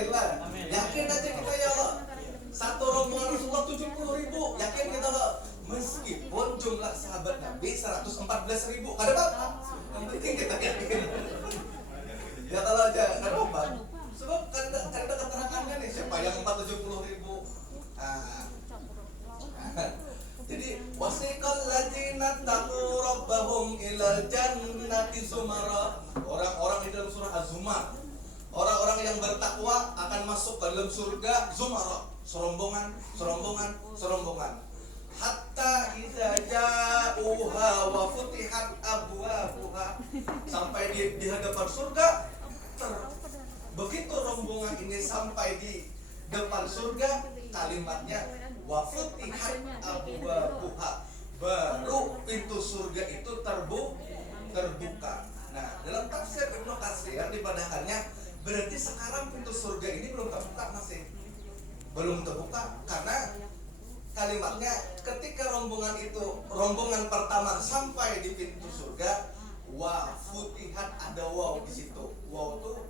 Amin lah. Yakin aja kita ya Allah. Satu rombongan Rasulullah 70.000. Yakin kita Allah. Meskipun jumlah sahabat Nabi 114.000. Kada apa-apa. Yang penting kita yakin. Ya kalau aja kada apa. Sebab kada keterangannya nih siapa yang 470.000. Jadi wasiqal ladzina taqu rabbahum ilal jannati zumara. Orang-orang di dalam surah Az-Zumar, orang-orang yang bertakwa akan masuk ke dalam surga zumara, serombongan, serombongan, serombongan. Hatta idza ja'uha wa futihat abwabuha. Sampai di hadapan surga. Begitu rombongan ini sampai di depan surga, kalimatnya wa futihat abwabuha, baru pintu surga itu terbuka. Nah, dalam tafsir Ibnu Katsir dipadakannya berarti sekarang pintu surga ini belum terbuka, masih belum terbuka, karena kalimatnya ketika rombongan pertama sampai di pintu surga, wa futihat, ada waw di situ. Waw itu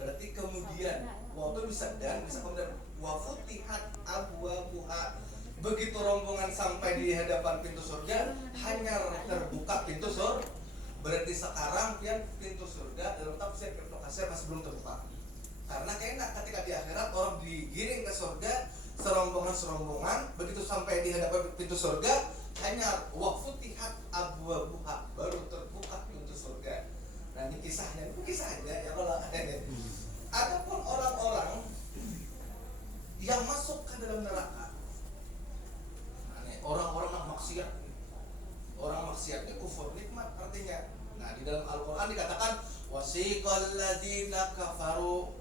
berarti kemudian, waw itu bisa dan bisa kemudian. Wa futihat abwabuha, begitu rombongan sampai di hadapan pintu surga, hanya terbuka pintu surga. Berarti sekarang yang pintu surga dalam tafsir Ibnu Katsir masih belum terbuka. Karena kayaknya ketika di akhirat orang digiring ke surga serombongan, begitu sampai di hadapan pintu surga, hanya wa futihat abwabuha, baru terbuka pintu surga. Nah, ini kisahnya ya kalau adapun orang-orang yang masuk ke dalam neraka, orang-orang yang maksiat, orang maksiat ini kufur nikmat artinya. Nah, di dalam Al-Quran dikatakan wasiqal ladzina kafaru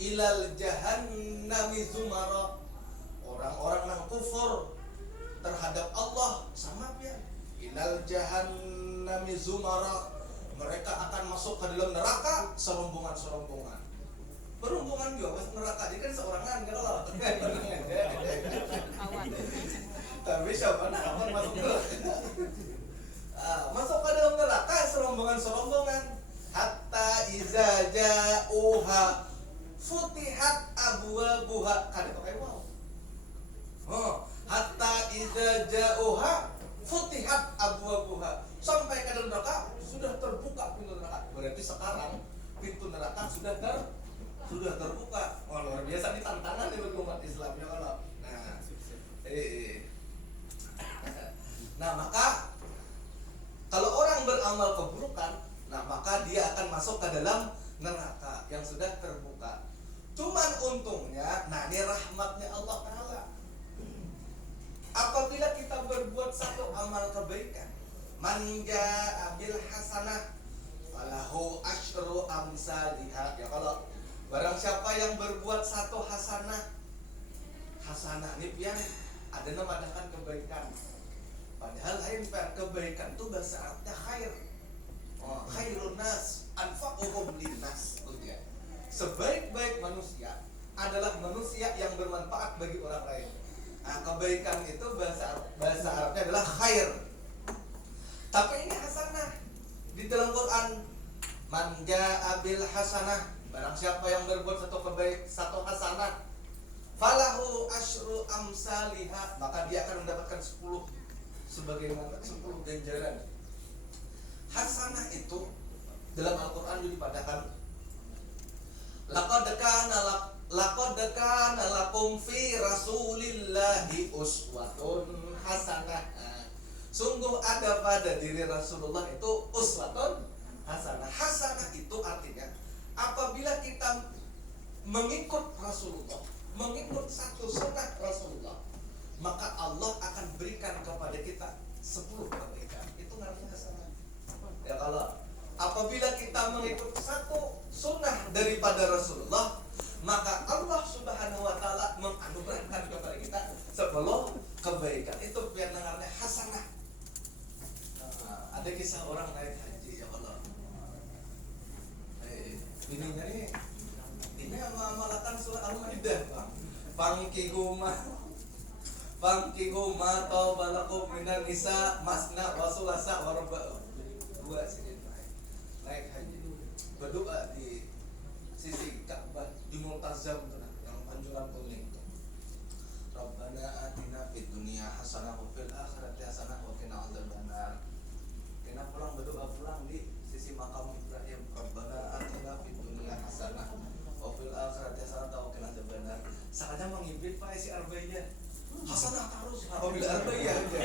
ilal jahannami zumara. Orang-orang yang kufur terhadap Allah sama ya, ilal jahannami zumara, mereka akan masuk ke dalam neraka serombongan-serombongan. Berhubungan juga masuk neraka, jadi kan seorangan kalau lah. Tapi siapa nak masuk neraka? Masuk ke dalam neraka serombongan-serombongan. Hatta iza ja'uha futihat abwabuha. Kada pakai waw. Hatta iza ja'uha futihat abwabuha. Sampai ke dalam neraka sudah terbuka pintu neraka. Berarti sekarang pintu neraka sudah terbuka. Oh, luar biasa, ini tantangan nih bagi umat Islam ya kalau. Nah, maka kalau orang beramal keburukan, nah maka dia akan masuk ke dalam neraka yang sudah terbuka. Cuman untungnya, nah ini rahmatnya Allah Ta'ala. Apabila kita berbuat satu amal kebaikan, man ja'a bil hasanah falahu asyru amsalihha. Ya kalau barang siapa yang berbuat satu hasanah ini pian ada namadakan kebaikan. Padahal lain kebaikan itu bahasa Arabnya khair. Khairun nas anfa'uhum linnas. Sebaik-baik manusia adalah manusia yang bermanfaat bagi orang lain. Nah, kebaikan itu bahasa Arabnya adalah khair. Tapi ini hasanah. Di dalam Quran, man ja'a bil hasanah, barang siapa yang berbuat satu hasanah, falahu asyru amsalihha, maka dia akan mendapatkan 10 sebagaimana 10 ganjaran. Hasanah itu dalam Al-Qur'an dipadakan laqad kana lakum fi rasulillahi uswatun hasanah. Sungguh ada pada diri Rasulullah itu uswatun hasanah. Hasanah itu artinya apabila kita mengikut Rasulullah, mengikut satu sunnah Rasulullah, maka Allah akan berikan kepada kita 10 kebaikan. Itu namanya hasanah. Ya kalau apabila kita mengikut satu sunnah daripada Rasulullah, maka Allah Subhanahu wa Ta'ala menganugerahkan kepada kita 10 kebaikan. Itu yang namanya hasanah. Ada kisah orang naik haji, ya Allah. Ini amalkan surah Al-Maidah, Bang. Fangkihuma taubalakum minan nisa masna wa sulasa wa ruba'. 2 sini naik haji berdoa di sisi Ka'bah. azam yang anjuran kuning tuh. Rabbana atina fid dunya hasanah wa fil akhirati hasanah wa qina adzabannar. Kena pulang berdoa pulang di sisi makam Ibrahim. Rabbana atina fid dunya hasanah wa fil akhirati hasanah wa qina adzabannar. Sakanya mengibrit Pak si arba'iyah. Hasanah terus apabila arba'iyah aja.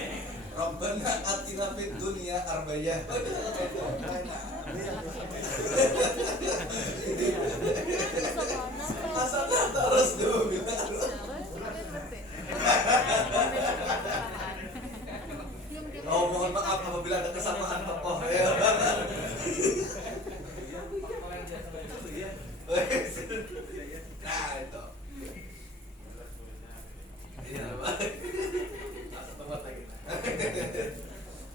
Rabbana atina fid dunya arba'iyah. Hasanah terus dulu gitu. Oh, mohon maaf apabila ada kesamaan tokoh ya. Nah, itu. Iya, Pak.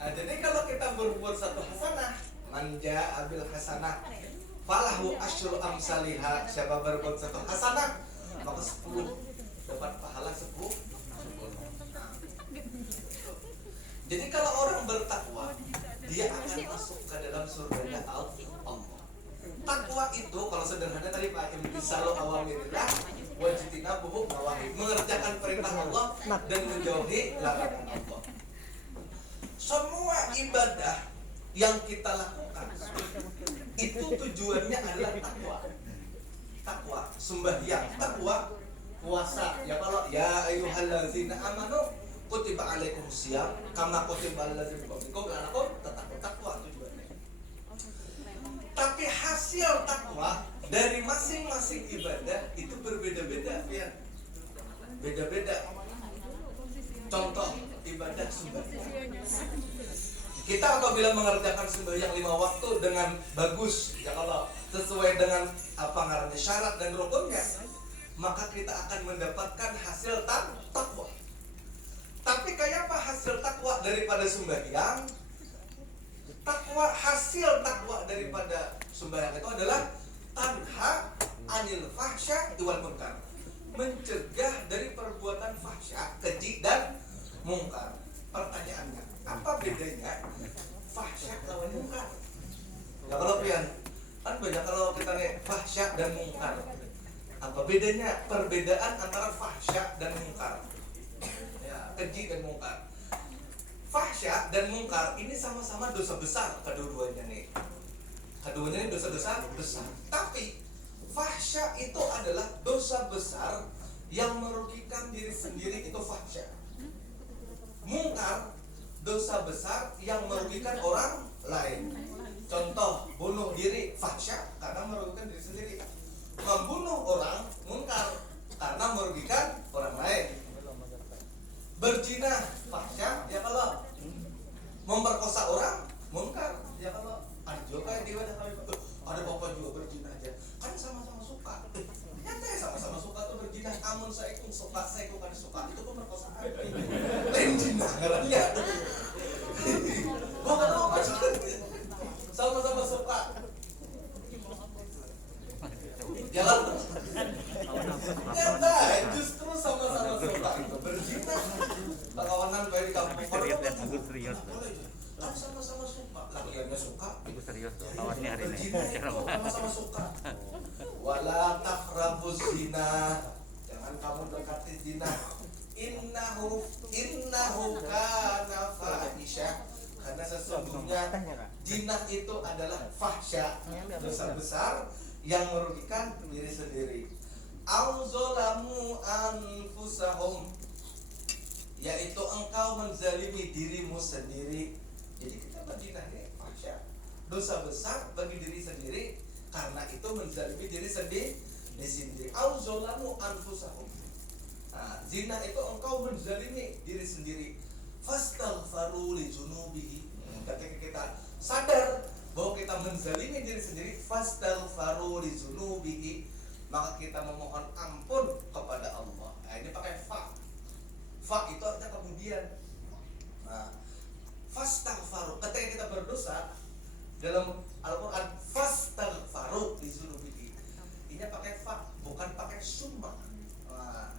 Nah, jadi kalau kita berbuat satu hasanah, manja abil hasanah, falahu asyru amsalihha. Siapa berbuat satu hasanah, maka 10 dapat pahala 10. Jadi kalau orang bertakwa, dia akan masuk ke dalam surga Allah. Takwa itu kalau sederhana tadi Pak imtisalu awamirillah wajtinabuhu nawahi, mengerjakan perintah Allah dan menjauhi larangan Allah. Semua ibadah yang kita lakukan itu tujuannya adalah takwa. Takwa, sembahyang, takwa, puasa. Ya kalau ya ayyuhallazina amanu kutiba alaikumusiyam kama kutiba alal ladzina min qablikum la'allakum tattaqun. Takwa tujuannya. Tapi hasil takwa dari masing-masing ibadah itu berbeda-beda, ya. Beda-beda. Contoh ibadah sembahyang. Kita apabila mengerjakan sembahyang 5 waktu dengan bagus, ya kalau sesuai dengan apa namanya syarat dan rukunnya, maka kita akan mendapatkan hasil takwa. Tapi kayak apa hasil takwa daripada sembahyang? Hasil takwa daripada sembahyang itu adalah tanha anil fahsya wal munkar, mencegah dari perbuatan fahsya, keji dan mungkar. Pertanyaannya, apa bedanya fahsya lawan mungkar? Ya kalau pian, kan banyak kalau kita nih fahsya dan mungkar. Apa bedanya? Perbedaan antara fahsya dan mungkar. Ya, keji dan mungkar. Fahsya dan mungkar ini sama-sama dosa besar kedua-duanya nih. Keduanya ini dosa besar. Tapi fahsya itu adalah dosa besar yang merugikan diri sendiri, itu fahsya. Mungkar dosa besar yang merugikan orang lain. Contoh bunuh diri fahsya karena merugikan diri sendiri. Membunuh orang mungkar karena merugikan orang lain. Berzina fahsya, ya kalau memperkosa orang mungkar, ya kalau ada juga kayak di wadah kami ada bapak juga berzina aja, kan sama-sama suka. Nyata ya sama-sama suka tuh berzina. Amun saya ikut suka, saya bukan suka, itu pemerkosaan. Lain zina ngarannya. Bapak tahu apa sih? Sama-sama suka. Jalan terus. Nyata, justru sama-sama suka itu berzina. Perkawanan baik di kampung. Serius. Kan sama-sama suka. Lakiannya suka. Ibu serius tuh. Lawannya hari ini. Sama-sama suka. Wala taqrabuz zina. Jangan kamu dekati zina. Innahu kana fahisha. Karena sesungguhnya zina itu adalah fahsya, dosa besar yang merugikan diri sendiri. Auzolamu anfusahum, yaitu engkau menzalimi dirimu sendiri. Jadi kita berzina ini fahsya, dosa besar bagi diri sendiri, karena itu menzalimi diri sendiri. Auzolamu anfusahum. Nah, zina itu engkau menzalimi diri sendiri. Fastaghfaru li dzunubihi. Ketika kita sadar bahwa kita menzalimi diri sendiri, fastaghfaru li dzunubihi, maka kita memohon ampun kepada Allah. Nah, ini pakai fa. Fa itu artinya kemudian. Nah, fastaghfaru, ketika kita berdosa dalam Al-Qur'an, fastaghfaru li dzunubihi. Ini pakai fa, bukan pakai summa. Nah,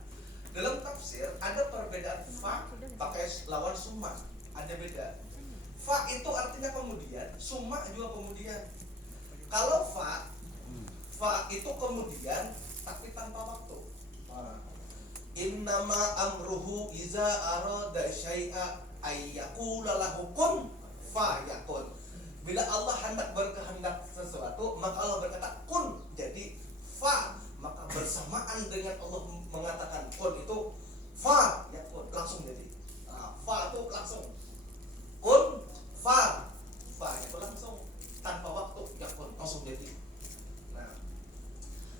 dalam tafsir ada perbedaan fa pakai lawan summa, ada beda. Fa itu artinya kemudian, summa juga kemudian. Kalau fa itu kemudian, tapi tanpa waktu. Innama amruhu iza arada syai'a ayyaqula lahu kun fayakun. Bila Allah hendak berkehendak sesuatu, maka Allah berkata kun, jadi fa. Maka bersamaan dengan Allah mengatakan kun itu fa yakun, langsung jadi. Fa itu langsung. Kun fa itu langsung tanpa waktu yakun, langsung jadi. Nah,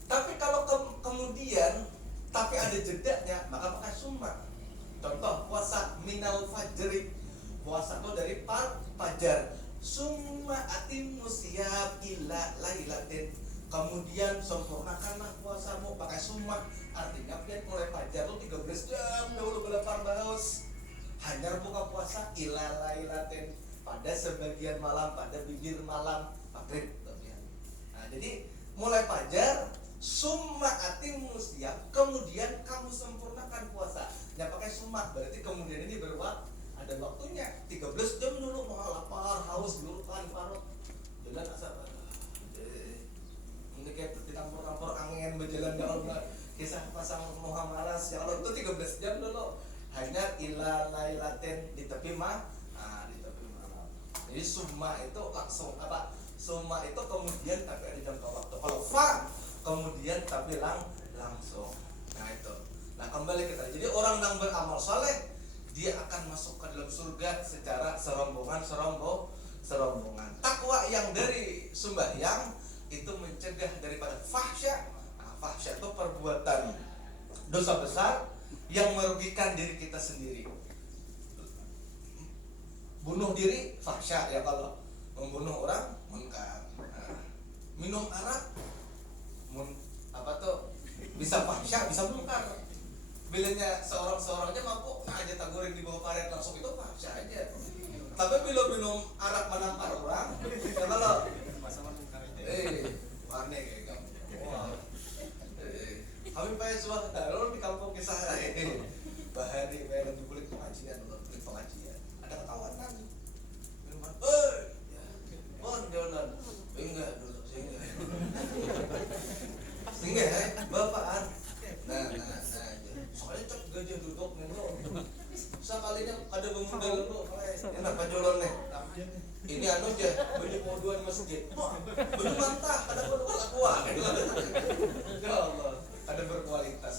tapi kalau kemudian tapi ada jedanya, maka pakai summa. Contoh puasa minal fajri, puasa itu dari fajar. Summa atimmu siyam ila lailatin, kemudian sempurnakanlah puasamu, pakai summa. Artinya dia mulai fajar itu 13 jam dahulu berlepas baus. Hanya buka puasa ila lailatin, pada sebagian malam, pada bibir malam maghrib. Nah, jadi mulai fajar summa atimmu siyam, kemudian kamu sempurnakan puasa. Yang pakai summa berarti kemudian ini ada waktunya 13 jam dulu, mau lapar, haus dulu kan parut. Jalan asal ini kayak ditampur-tampur angin berjalan jauh, kisah pasang moha malas ya Allah itu 13 jam dulu. Hanya ila lailatin di tepi di tepi malam. Jadi summa itu langsung apa? Summa itu kemudian tapi ada jangka waktu. Kalau fa kemudian tapi langsung. Nah itu. Nah kembali kita. Jadi orang yang beramal saleh dia akan masuk ke dalam surga secara serombongan. Takwa yang dari sembahyang itu mencegah daripada fahsya. Nah, fahsya itu perbuatan dosa besar yang merugikan diri kita sendiri. Bunuh diri fahsya ya, kalau membunuh orang munkar. Minum arak bisa fahsya, bisa munkar. Bilanya seorang-seorangnya mabuk, nah aja taguring di bawah paret langsung itu fahsya aja. Tapi bila minum arak menampar orang, ya kalau warna kayak kamu. Wah. Kami pakai suara di kampung kisah bahari bayar di kulit pengajian, ada ketawanan. Minuman, jalan. Enggak dulu, enggak, bapaan. Nah, soalnya cek gajah duduk nih lo. Sekalinya ada pemodal lo, enak pajolon nih. Ini anu aja, beli moduan masjid. Beli mantah, ada berkualitas. Ya Allah, ada berkualitas.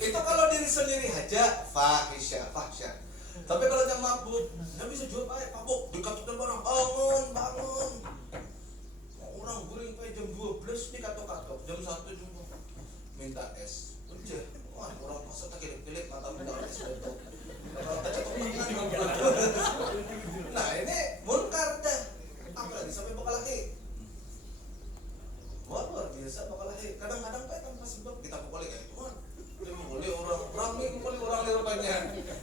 Itu kalau diri sendiri aja fahsya. Tapi kalau yang mabuk, nggak bisa jual baik, mabuk dikatakan barang bangun. Orang guring sampai jam 12 nih katok jam 1 juga minta es. Udah, wah orang pasar tak kilik mata minta es betul. Kalau tak cetok nah ini munkar dah. Apalagi sampai bakal lagi. Wah luar biasa bakal lagi. Kadang-kadang pak tanpa sebab kita bakal lagi itu kan. Dia mukuli orang di rupanya.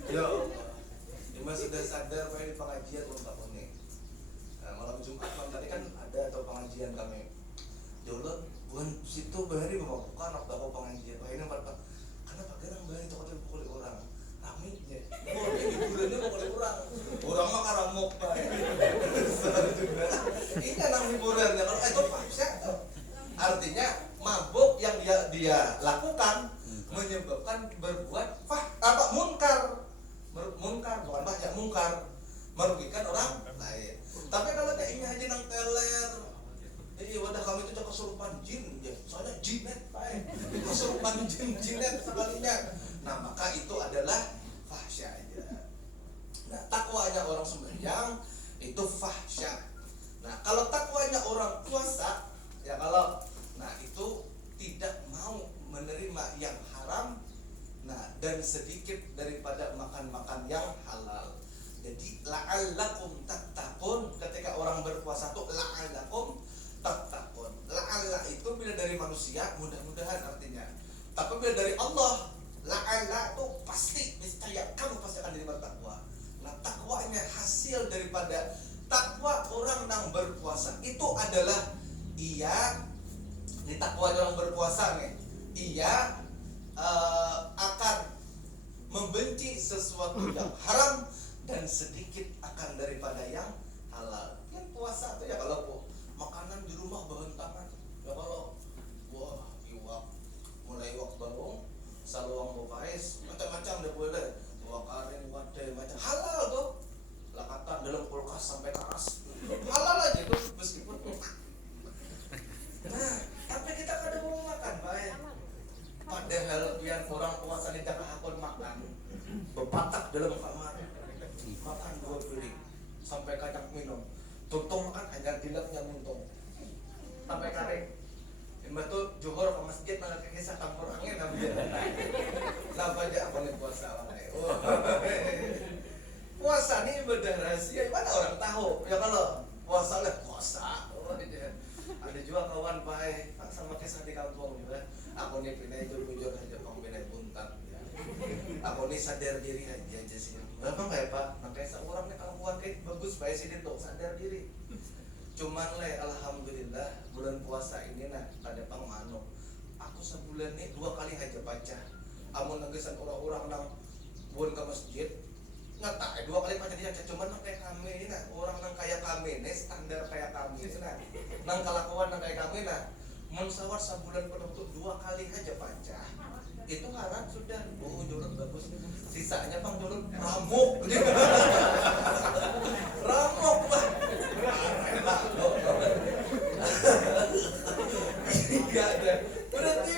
Ya Allah. Dia sudah sadar pak di pengajian untuk ini. Nah, malam Jumat tadi kan ada atau pengajian kami. Jalan bukan situ bahari bawa bukan waktu aku pengajian. Wah ini apa? Karena pak gerang bahari itu kalau mukuli orang. Ramenya. Oh ini hiburannya mukuli orang. Orang mah karamuk pak. Ini anak hiburannya. Kalau itu fahsya artinya mabuk yang dia lakukan menyebabkan berbuat munkar bukan fahsya, munkar, merugikan orang lain. Tapi kalau kayak ini aja nang teler, wadah kami itu kesurupan jin, ya soalnya jinet pak, kesurupan jinet sekalinya. Nah maka itu adalah fahsya aja. Nah takwanya orang sembahyang itu fahsya. Nah kalau takwanya orang puasa, ya kalau itu tidak mau menerima yang haram, dan sedikit daripada makan yang halal. Jadi la'allakum tattaqun, ketika orang berpuasa itu la'allakum tattaqun. La'alla itu bila dari manusia mudah-mudahan artinya. Tapi bila dari Allah, la'alla itu pasti niscaya kamu pasti akan jadi bertakwa. Nah, takwanya hasil daripada takwa orang yang berpuasa itu adalah ini takwa orang berpuasa nih. Ia akan membenci sesuatu yang haram dan sedikit akan daripada yang halal. Kan puasa itu ya puasa lah puasa. Oh, ada juga kawan baik sama kisah di kampung juga. Aku nih pindah jujur aja kamu pindah buntat. Ya. Aku nih sadar diri aja sih. Memang kayak Pak, makanya seorang nih kalau keluar kayak bagus baik sih tuh sadar diri. Cuman alhamdulillah bulan puasa ini nah pada pangmano. Aku sebulan nih 2 kali aja baca. Amun negesan orang-orang nang buan ke masjid nggak tak 2 kali baca dia cuman nang kayak kami ini nah orang nang kayak kami nih standar kayak kami nah nang kelakuan nang kayak kami nah mensawar sebulan penutup 2 kali aja baca itu haram sudah jurut bagus sisanya bang jurut ramuk ramuk bang nggak ada berarti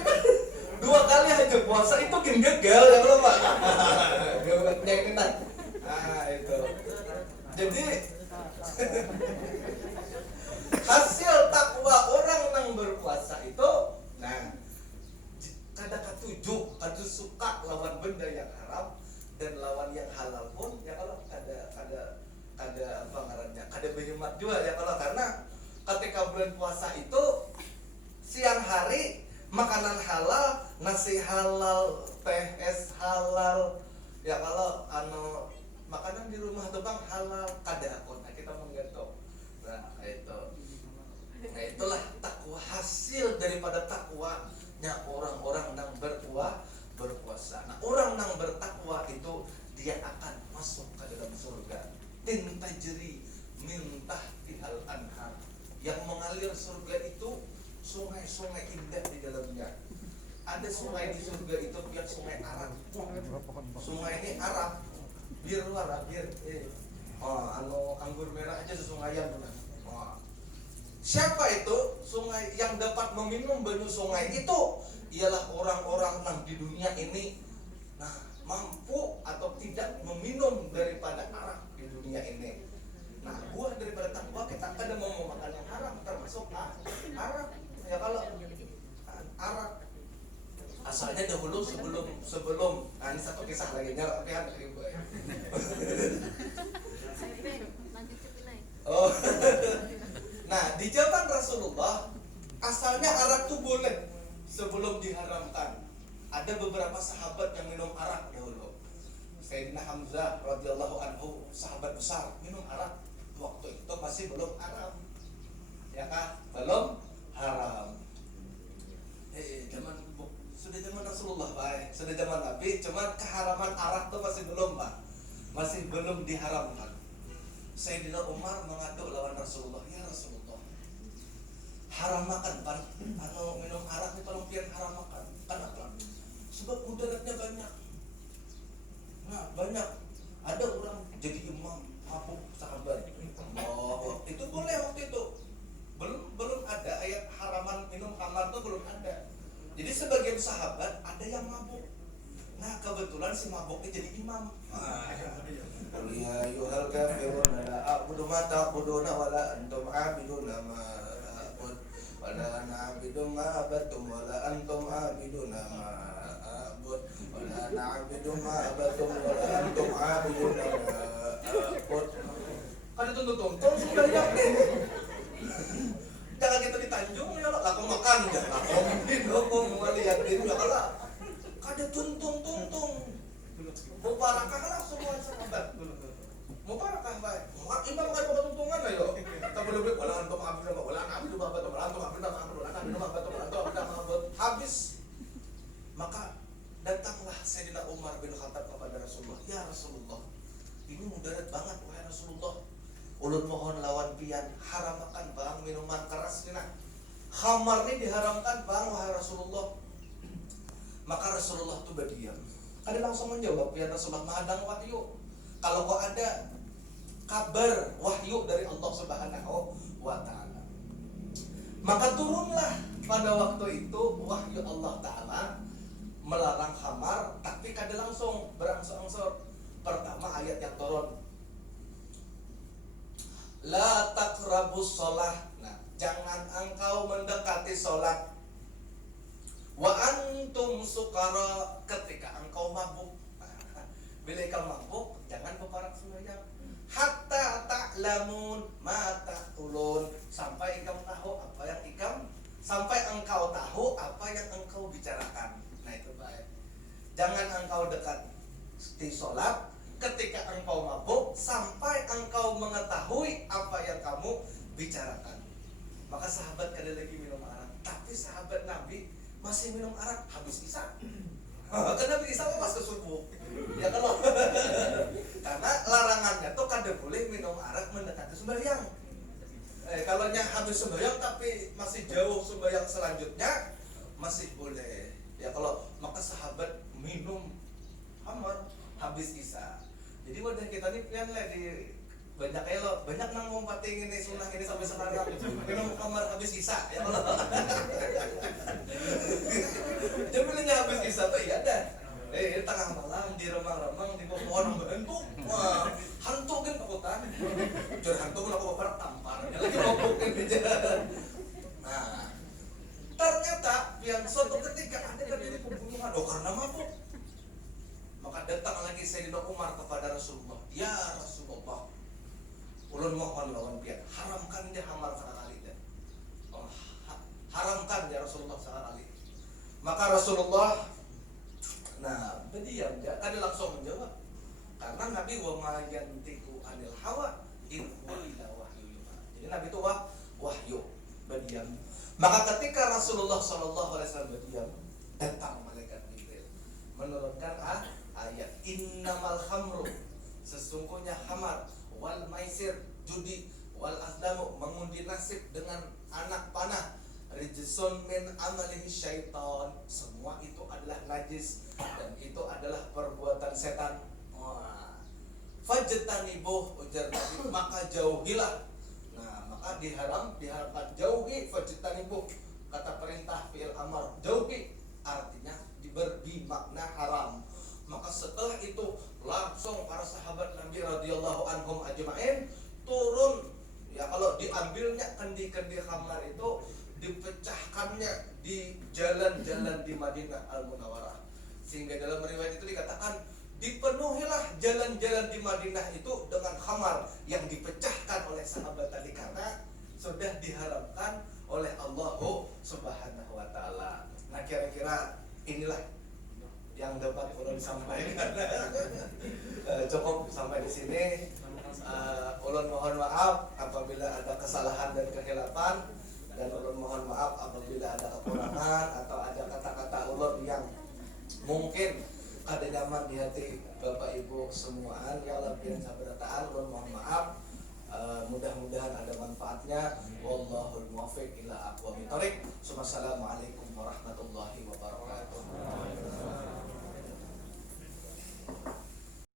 2 kali aja puasa itu kan gagal ya kalau pak yang enak itu jadi hasil takwa orang yang berpuasa itu nah kada ketujuh kada suka lawan benda yang haram dan lawan yang halal pun ya kalau kada apa ngarannya kada berhemat juga ya kalau karena ketika bulan puasa itu siang hari makanan halal, nasi halal, teh es halal, ya kalau makanan di rumah tuh bang halal, kada akun, kita menggetok. Nah itulah takwa hasil daripada takwanya orang-orang yang berpuasa. Nah orang yang bertakwa itu dia akan masuk ke dalam surga. Tintajri mintah tihal anhar yang mengalir surga itu sungai-sungai indah di dalamnya. Ada sungai di surga itu yang sungai Arab. Sungai ini Arab, bir warna bir. Anggur merah aja sungai yang benar. Siapa itu sungai yang dapat meminum banyu sungai itu? Ialah orang-orang yang di dunia ini, nah mampu atau tidak meminum daripada arak di dunia ini. Nah buah daripada takwa kita kada mau makan yang haram termasuk arak. Ya kalau arak asalnya dahulu sebelum ini satu kisah lagi nyerap kan oh nah di zaman Rasulullah asalnya arak tuh boleh sebelum diharamkan. Ada beberapa sahabat yang minum arak dahulu. Sayyidina Hamzah radhiyallahu anhu sahabat besar minum arak waktu itu masih belum haram ya kan belum haram. Sudah zaman Rasulullah baik, sudah zaman Nabi, cuman keharaman arak tuh masih belum pak, masih belum diharamkan. Sayyidina Umar mengadu lawan Rasulullah, ya Rasulullah, haram makan pan, minum arak itu tolong pian haram makan. Kenapa? Sebab mudaratnya banyak. Nah banyak, ada orang jadi imam mabuk sahabat. Oh itu boleh waktu itu. Belum ada ayat haraman minum khamar itu belum ada. Jadi sebagian sahabat ada yang mabuk. Nah kebetulan si mabuknya jadi imam. Ya ayyuhal kafirun la a'budu ma ta'buduna wa la antum 'abiduna ma a'bud wa la ana 'abidu ma abattum wa la antum 'abiduna ma a'bud wa la ana 'abidu ma abattum wa la antum 'abiduna ma a'bud. Kada tuntun sudah yakin. Jangan kita di Tanjung ya lah, aku makan jangan aku didukung mau liatin ya lah. Kada tuntung. Mau parakah lah semua sahabat. Mau parakah baik. Mau imam kan bawa tuntungan lah yo. Kita boleh beli wala antum abdul wala abdul babat wala antum abdul habis. Maka datanglah Sayyidina Umar bin Khattab kepada Rasulullah. Ya Rasulullah, ini mudarat banget wahai Rasulullah. Ulun mohon lawan pian haramakan bang minuman keras ni nah. Khamar ni diharamkan bang wahai Rasulullah. Maka Rasulullah tu berdiam. Ada langsung menjawab pian Rasulullah mahadang wahyu. Kalau kau ada kabar wahyu dari Allah Subhanahu wa taala. Maka turunlah pada waktu itu wahyu Allah taala melarang khamar tapi kada langsung berangsur-angsur. Pertama ayat yang turun la taqrabus shalah. Nah, jangan engkau mendekati salat. Wa antum sukara, ketika engkau mabuk. Bila engkau mabuk, jangan berparak sembahyang. Hatta ta'lamun ma taqulun. sampai engkau tahu apa yang engkau bicarakan. Nah itu baik. Jangan engkau dekat di sholat ketika engkau mabuk sampai engkau mengetahui apa yang kamu bicarakan. Maka sahabat kada lagi minum arak, tapi sahabat Nabi masih minum arak habis isya. Karena Nabi isya pas ke subuh. Ya kalau karena larangannya tuh kada boleh minum arak mendekati sembahyang. Kalau nya habis sembahyang tapi masih jauh sembahyang selanjutnya masih boleh. Ya kalau maka sahabat minum khamar habis isya. Jadi wadah kita nih pian lah di banyak elo, banyak nang ngumpating ini sunnah ini sampai sekarang minum khamar habis isya. Ya kalau jadi bilangnya habis isya tuh iya dah. Tengah malam di remang-remang di bawah pohon hantu. Wah, hantu kan kekuatan. Jur hantu kan aku bapak tampar. Lagi mobokin aja. Nah, ternyata yang suatu ketika ada terjadi pembunuhan karena mabuk. Maka datang lagi Sayyidina Umar kepada Rasulullah. Ya Rasulullah, ulun mohon lawan pian, haramkan dia hamar sekali deh. Haramkan ya Rasulullah sekali. Maka Rasulullah berdiam, ada langsung menjawab. Karena Nabi wa ma yantiqu anil hawa in huwa illa wahyu yuha. Jadi Nabi itu wahyu, berdiam. Maka ketika Rasulullah sallallahu alaihi wasallam berdiam, datang malaikat Jibril menurunkan ayat innamal khamru, sesungguhnya khamar, wal maisir, judi, wal azlamu, mengundi nasib dengan anak panah, rijsun min amalihi syaitan, semua itu adalah najis dan itu adalah perbuatan setan. Fajtanibuh, ujar Nabi, maka jauhilah. Nah, maka diharamkan jauhi, fajtanibuh, kata perintah fi'il amar, jauhi artinya bermakna haram. Maka setelah itu langsung para sahabat Nabi radhiyallahu anhum ajma'in turun. Ya kalau diambilnya kendi-kendi khamar itu, dipecahkannya di jalan-jalan di Madinah Al-Munawwarah. Sehingga dalam riwayat itu dikatakan dipenuhilah jalan-jalan di Madinah itu dengan khamar yang dipecahkan oleh sahabat tadi karena sudah diharamkan oleh Allah Subhanahu wa taala. Nah, kira-kira inilah yang dapat ulun sampaikan. Cukup sampai di sini. Ulun mohon maaf apabila ada kesalahan dan kehilafan, dan ulun mohon maaf apabila ada kekurangan atau ada kata-kata ulun yang mungkin ada nyaman di hati Bapak Ibu semuaan. Ya Allah biar sabarataan, ulun mohon maaf. Mudah-mudahan ada manfaatnya. Wallahul muwaffiq ila aqwamit thoriq. Wassalamualaikum warahmatullahi wabarakatuh.